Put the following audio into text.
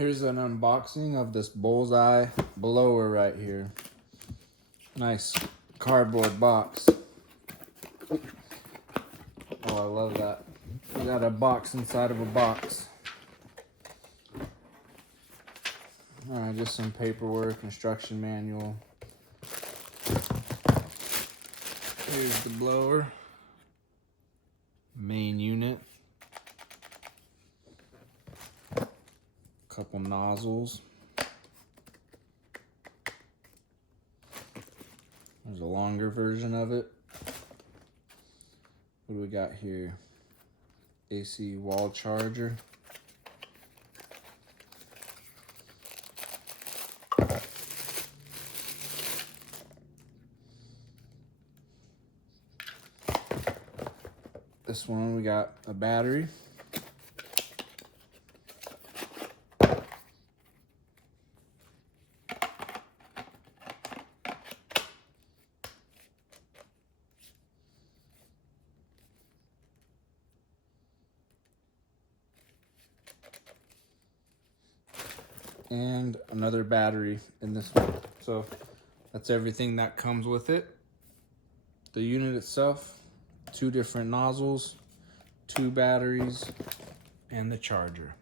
Here's an unboxing of this Bullseye blower right here. Nice cardboard box. Oh, I love that. We got a box inside of a box. Alright, just some paperwork, instruction manual. Here's the blower. Main unit. Couple nozzles. There's a longer version of it. What do we got here? AC wall charger. This one we got a battery. And another battery in this one. So that's everything that comes with it. The unit itself, 2 different nozzles, 2 batteries, and the charger.